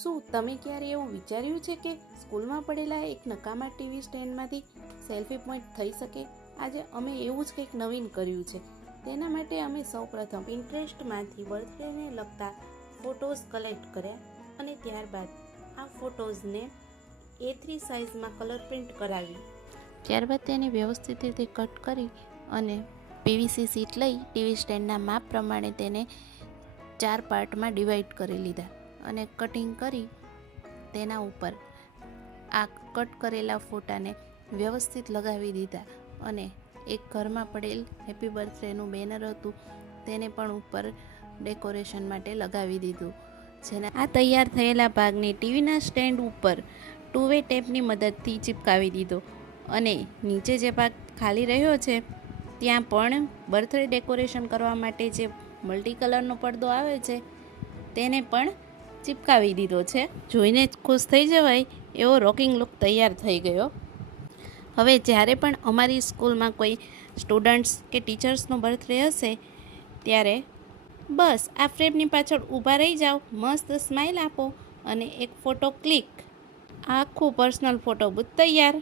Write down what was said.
શું તમે ક્યારે એવું વિચાર્યું છે કે સ્કૂલમાં પડેલા એક નકામા ટીવી સ્ટેન્ડમાંથી સેલ્ફી પોઈન્ટ થઈ શકે? આજે અમે એવું જ કંઈક નવીન કર્યું છે. તેના માટે અમે સૌપ્રથમ પિન્ટરેસ્ટમાંથી બર્થડેને લગતા ફોટોઝ કલેક્ટ કર્યા અને ત્યારબાદ આ ફોટોઝને A3 સાઇઝમાં કલર પ્રિન્ટ કરાવી. ત્યારબાદ તેને વ્યવસ્થિત રીતે કટ કરી અને PVC શીટ લઈ ટીવી સ્ટેન્ડના માપ પ્રમાણે તેને 4 પાર્ટમાં ડિવાઈડ કરી લીધા અને કટિંગ કરી તેના ઉપર આ કટ કરેલા ફોટાને વ્યવસ્થિત લગાવી દીધા અને એક ઘરમાં પડેલ હેપી બર્થડેનું બેનર હતું તેને પણ ઉપર ડેકોરેશન માટે લગાવી દીધું. જેના આ તૈયાર થયેલા ભાગને ટીવીના સ્ટેન્ડ ઉપર 2-વે ટેપની મદદથી ચિપકાવી દીધો અને નીચે જે ભાગ ખાલી રહ્યો છે ત્યાં પણ બર્થડે ડેકોરેશન કરવા માટે જે મલ્ટી કલરનો પડદો આવે છે તેને પણ ચિપકાવી દીધો છે. જોઈને જ ખુશ થઈ જવાય એવો રોકિંગ લુક તૈયાર થઈ ગયો. હવે જ્યારે પણ અમારી સ્કૂલમાં કોઈ સ્ટુડન્ટ્સ કે ટીચર્સનો બર્થડે હશે ત્યારે બસ આ ફ્રેમની પાછળ ઊભા રહી જાઓ, મસ્ત સ્માઇલ આપો અને એક ફોટો ક્લિક. આખું પર્સનલ ફોટો બૂથ તૈયાર.